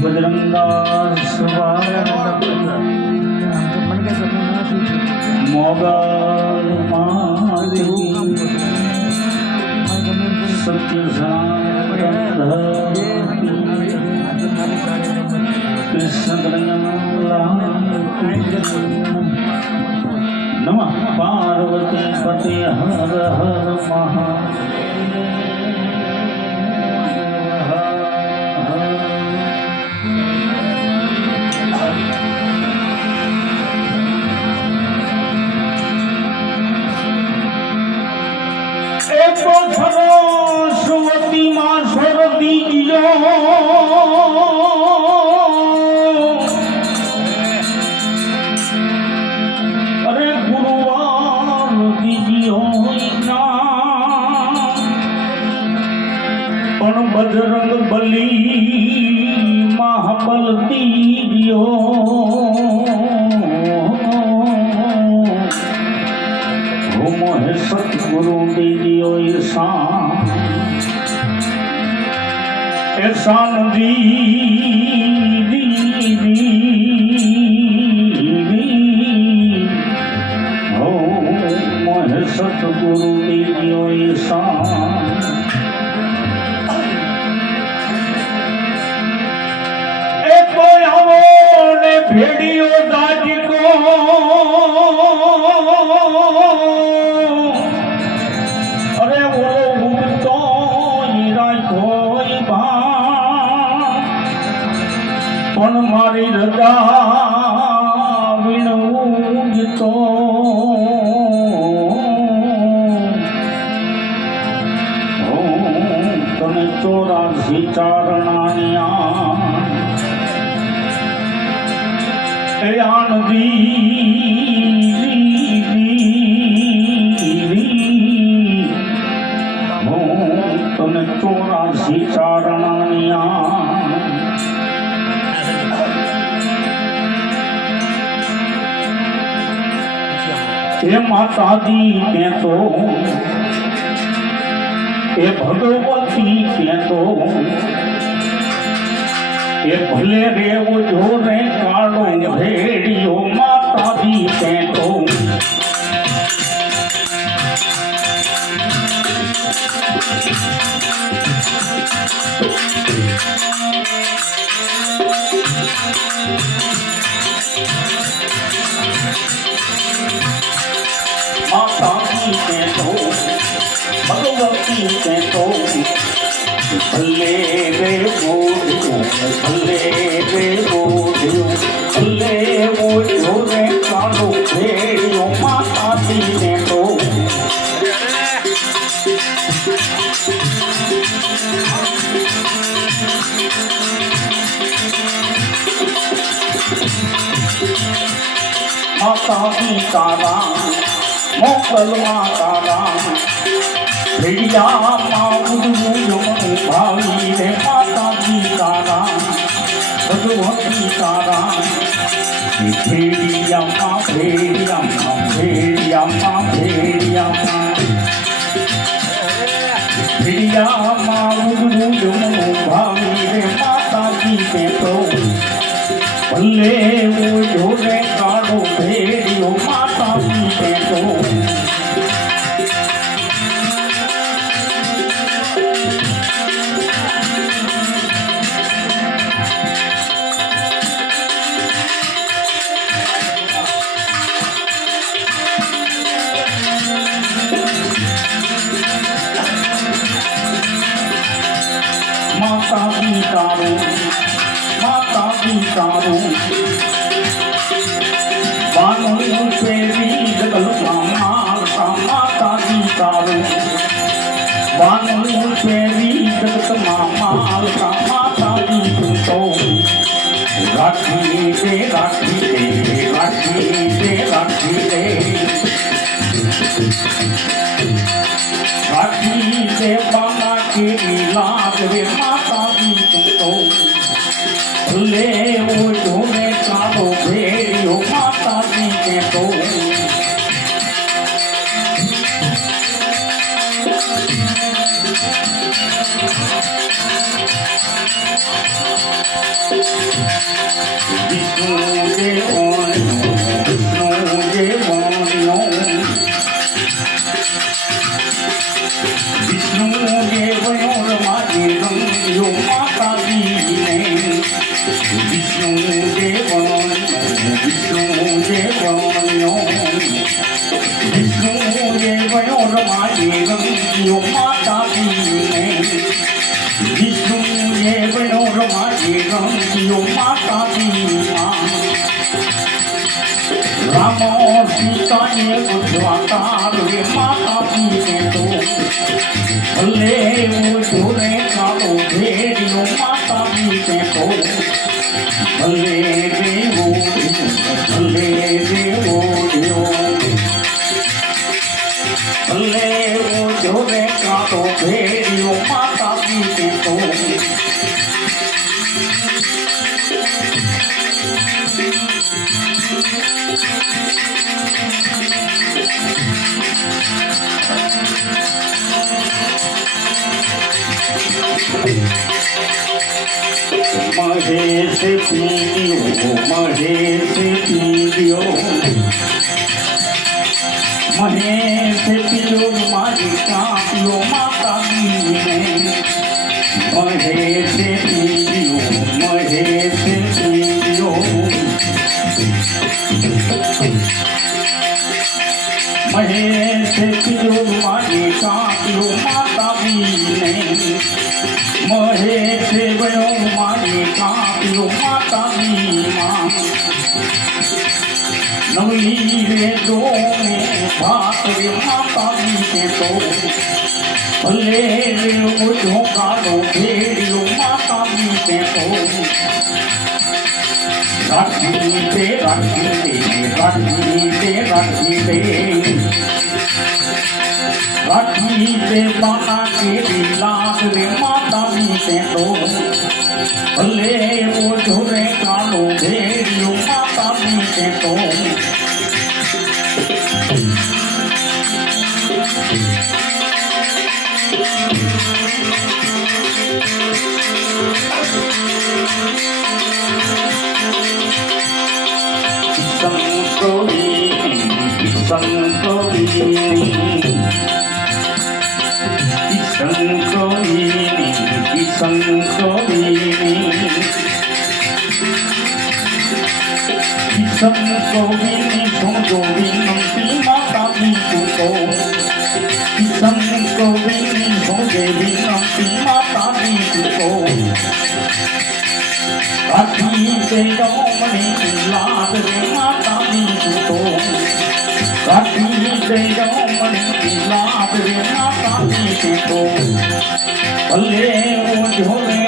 બજરંગદાસ મોગલ સત્ય કૃષ્ણ નમઃ પાર્વતી પતે હર હર સરસ્વતી માં સરદી અરે ગુરુવાર દીજીઓ પણ બજરંગ બલી મહાબલ દીજીઓ મોહે સતગુરુ દીજીઓ એસાન હો મોહે સતગુરુ દીજીઓ એસાન એ કોઈ આવો ને ભેડીઓ દાજકો અરે ઓલો ઉગતો કોઈ પણ મારી રજા વિણવું તો તને 84 ચારણાનિયા એ તને 84 ચારણાનિયા એ માતાજી કે તો એ ભગવતી કે તો એ ભલે રેવો જોરે કાળો ભેડિયો માતાજી કે તો माताजी के तो भगवती के तो भले रे बोलियो भले रे बोलियो भले बोलियो रे कालो भेड़ियो माताजी ने तो माताजी तारा मोकल माता भेड़िया भाई रे माताजी तारा भगवती तारा भेड़िया भेड़िया भेड़िया भेड़िया भेड़िया भाई रे माताजी के तो भले वो जोरे काढ़ो भेड़ियो माताजी के तो माताजी तारो बानो फेरी जगल माता माताजी तारो बानो फेरी जगत माता माताजी तो राखी दे राखी दे राखी दे राखी दे राखी दे बाना के लाग रे माताजी तो ले वो जोने कालो भेड़ियो माताजी के तो વિષ્ણુ દેવણ્યો વિષ્ણુ દેવણ્યો વિષ્ણુ દેવણ્યો રમાજી રંગ્યો માતાજીને વિષ્ણુ દેવણ્યો વિષ્ણુ દેવણ્યો વિષ્ણુ દેવણ્યો રમાજી રંગ્યો માતાજીને વિષ્ણુ દેવણ્યો રમાજી રંગ્યો માતાજીના રામો સીતાને ઉજવાતા રે માતાજીને તો ભલે ઉજોરે કાળો ભેડિયો માતાજીને તો ભલે દેવો ભલે દેવો ભલે ઉજોરે કાળો ભેડિયો માતાજીને તો મહેશ પીડિયો મહેશ પીડિયો મહેશ પીડિયો મારી કાપ્યો માતાજીને મહેશ પીડિયો મહેશ પીડિયો મહેશ પીડિયો મારી કાપ્યો માતાજીને મહેશ બન્યો મારી કાપ્યો માતાજીમાં નવલી વેદો ને ભાત રે માતાજી કે તો ભલે રે ઓછો કાળો ભેડિયો માતાજી કે તો રાખી દે રાખી દે રાખી દે રાખી દે રાખી દે બાના કેરી લાગ રે માતાજી કે તો ભલે ઓછો રે કાળો ભેડિયો માતાજી કે તો ભલે ઓ જોરે